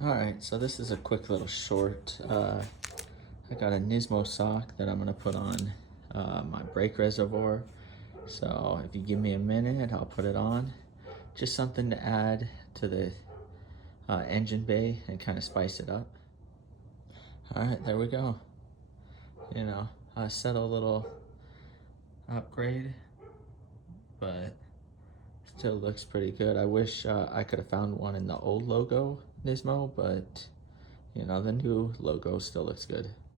All right, so this is a quick little short. I got a Nismo sock that I'm gonna put on my brake reservoir. So if you give me a minute, I'll put it on. Just something to add to the engine bay and kind of spice it up. All right, there we go. You know, a subtle little upgrade, but still looks pretty good. I wish I could have found one in the old logo Nismo, but you know, the new logo still looks good.